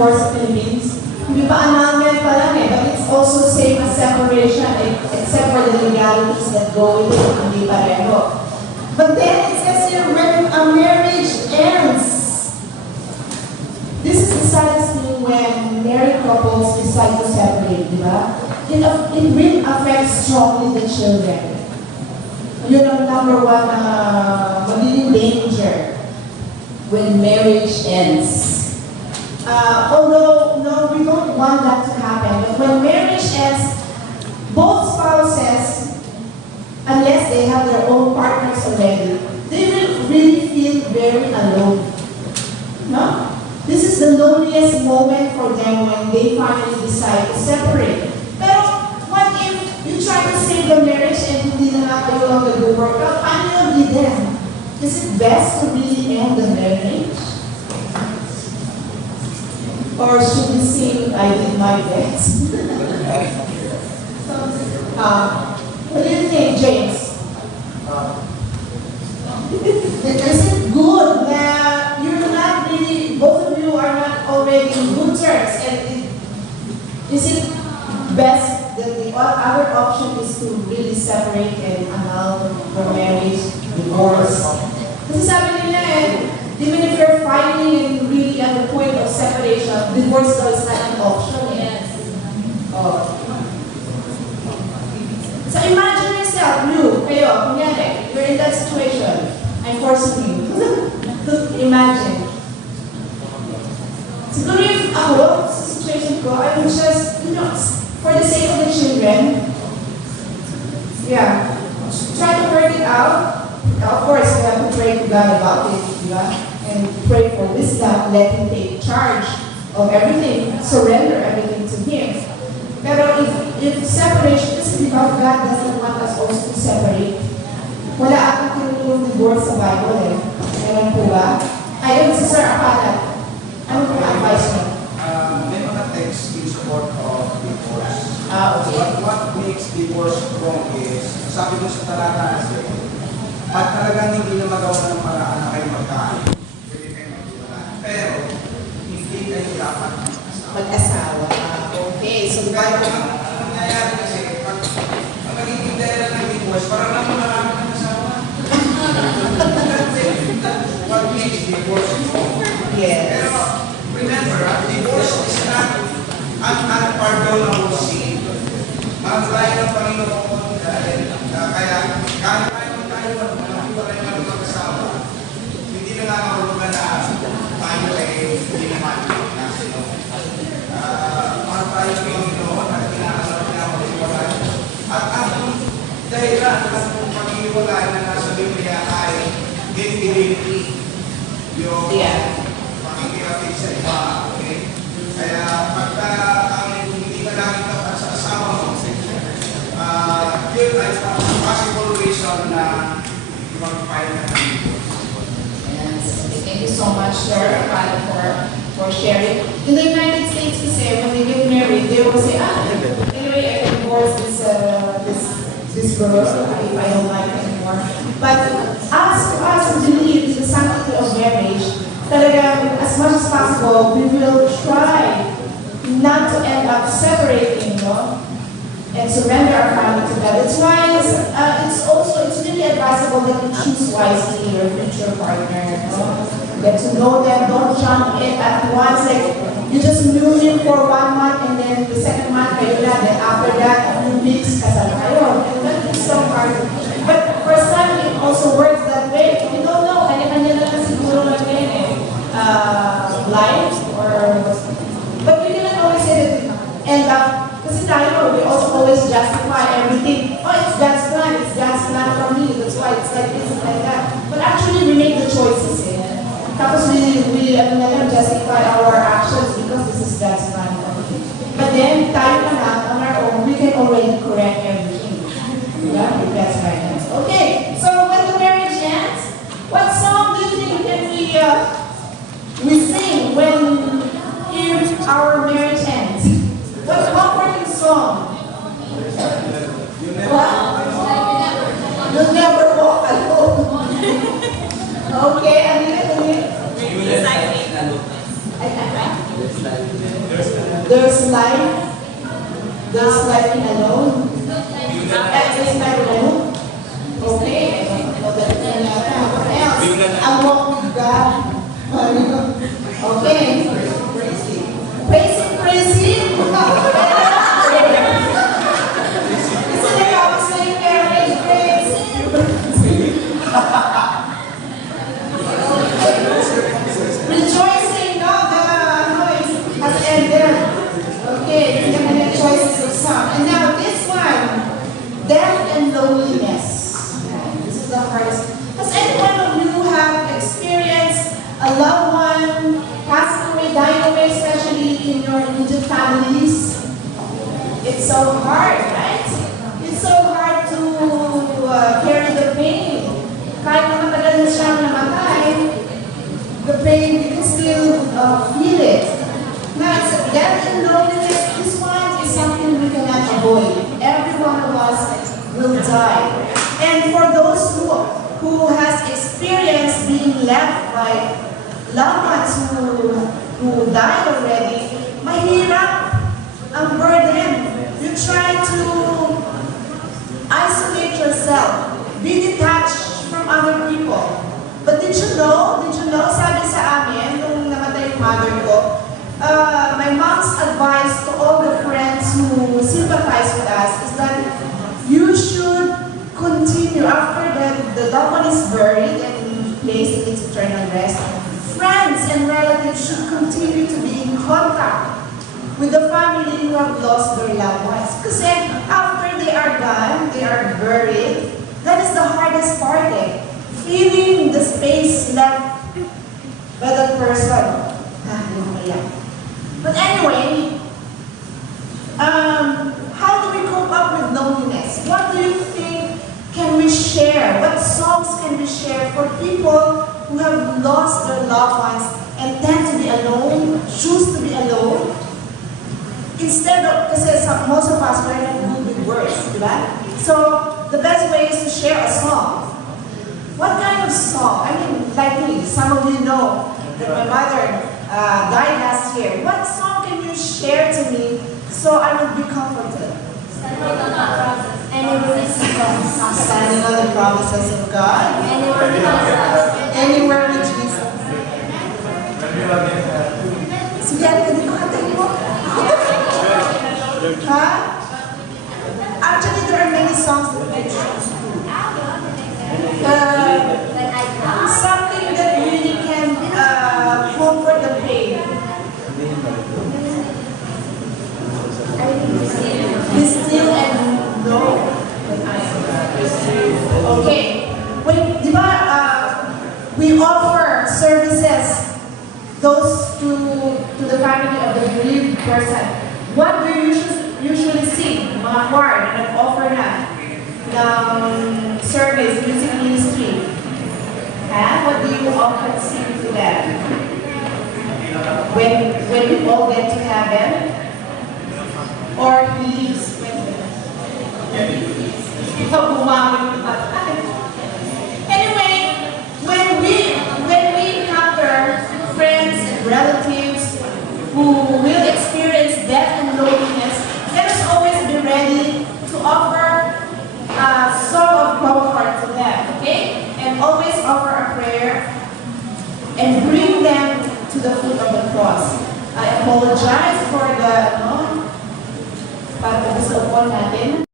before sa Philippines, hindi pa annulment pa lang but it's also same as separation except for the legalities that go with it, hindi pareho. But then it says here, when a marriage ends, this is the saddest thing when married couples decide to separate, di ba? It really affects strongly the children. Yun ang number one magiging danger when marriage ends. Although, no, we don't want that to happen. But when marriage ends, both spouses, unless they have their own partners already, they will really feel very alone. No? This is the loneliest moment for them when they finally decide to separate. Pero, what if you try to save the marriage and hindi na nga kayo lang nag-work out? Paano yun with them? Is it best to really end the marriage? Or should we sing, I did my best? What do you think, James? Is it good that you're not really, both of you are not already in good terms? And is it best that the other option is to really separate and annul the marriage, divorce? Kasi sabi nila even if you're fighting and really at the point of separation, divorce is not an option. Yes. Oh. So imagine yourself, kayo, kunyari, you're in that situation. I'm forcing you to imagine. Siguro if ako, sa situation ko, I would just, for the sake of the children, try to work it out. Of course, we have to pray to God about it, and pray for wisdom, let Him take charge of everything, surrender everything to Him. Pero if separation, kasi because God doesn't want us also to separate. Wala akong tinutulong divorce sa Bible Meron po ba? Ayun, si Sir Akala. Ano po advice mo? May mga texts in support of divorce. Okay. What makes divorce wrong is, sabi mo sa talata kasi, at talagang hindi na magawa ng paraan na kayo magkain. Pwede kayo magkain. Pero, hindi kayo dapat Mag-asawa. Okay, so kaya ang nangyayari kasi, pag nagiging dahilan ng divorce, parang naman marami ng asawa. That's what makes divorce wrong. yes. Pero, remember, divorce is not an unpardonable sin. Ang layo ng Panginoon dahil kaya kahit tayo ng mag-asawa, hindi na nakakulugan na tayo ay hindi naman mahal tayo ng Panginoon at kinakasabi na mag-iwalay. At ang dahilan ng pag-iwalay na nasa Biblia ay infidelity. Yung pakikirapit sa iba. Okay? Kaya pagka hindi ka lagi tapat sa asawa mo, yun ay possible reason na mag-file na kami. Yes. Thank you so much, Sir, for sharing. In the United States, kasi when they get married, they will say, anyway, I can divorce this girl if I don't like her anymore. But us believe in the sanctity of marriage, talaga, as much as possible, we will try not to end up separating, and surrender our family to God. That's why it's really advisable that you choose wisely your future partner. Get to know them, don't jump in at once. Like you just knew him for 1 month and then the second month kayo na, then after that, you mix kasal kayo. And that is so hard. But for some, it also works that way. You don't know, kanya-kanya na lang siguro lang life but you cannot always say that end up. Kasi tayo, we also always justify everything. Oh, it's God's plan for me. That's why it's like this and like that. But actually, we make the choices. Tapos we justify our actions because this is God's plan for me. But then, tayo na on our own, we can already correct everything. Yeah, with God's guidance. Okay, so when the marriage ends, what song do you think can we sing when our marriage ends? What's a comforting song? What? You'll never walk alone. Okay, ano yun? There's life. There's life in alone. There's life alone. Okay. What else? I walk with God. Okay. Praising. Isn't it always saying rejoicing, no, the noise has ended. Okay, these are the choices of some. And now this one, death and loneliness. This is the hardest. Has anyone of you have experienced a loved one passing away, dying away, especially in your immediate families? It's so hard, right? It's so hard to carry the pain. Kahit na matagal na siyang namatay, the pain, you can still feel it. Now, death and loneliness, this one is something we cannot avoid. Every one of us will die. And for those who has experienced being left by loved ones who died already, mahirap ang burden. You try to isolate yourself, be detached from other people. But did you know, sabi sa amin, nung namatay yung mother ko, my mom's advice to all the friends who sympathize with us is that you should continue after the loved one is buried and placed in its eternal rest. Friends and relatives should continue to be in contact with the family who have lost their loved ones. Because after they are gone, they are buried, that is the hardest part, feeling the space left by that person. But anyway, how do we cope up with loneliness? What do you think can we share? What songs can we share for people who have lost their loved ones and tend to be alone, choose to be alone? Instead of, kasi most of us are not good with words, right? So the best way is to share a song. What kind of song? I mean, like me, some of you know that my mother died last year. What song can you share to me so I would be comforted? Standing on the promises of God. Anywhere with Jesus. Sige, ka dito kantahin mo. Huh? Actually, there are many songs that I choose to. Something that really can comfort the pain. Be still and know that I am. Okay. When, di ba, we offer services those to the family of the bereaved person. What do you usually sing? Mga choir na nag-offer na ng service, music ministry. What do you offer to sing to them? When we all get to heaven? Or he leaves with them? Anyway, when we encounter friends and relatives who will experience death and loneliness, let us always be ready to offer a song of comfort to them, okay? And always offer a prayer and bring them to the foot of the cross. I apologize for the pag-usapan natin.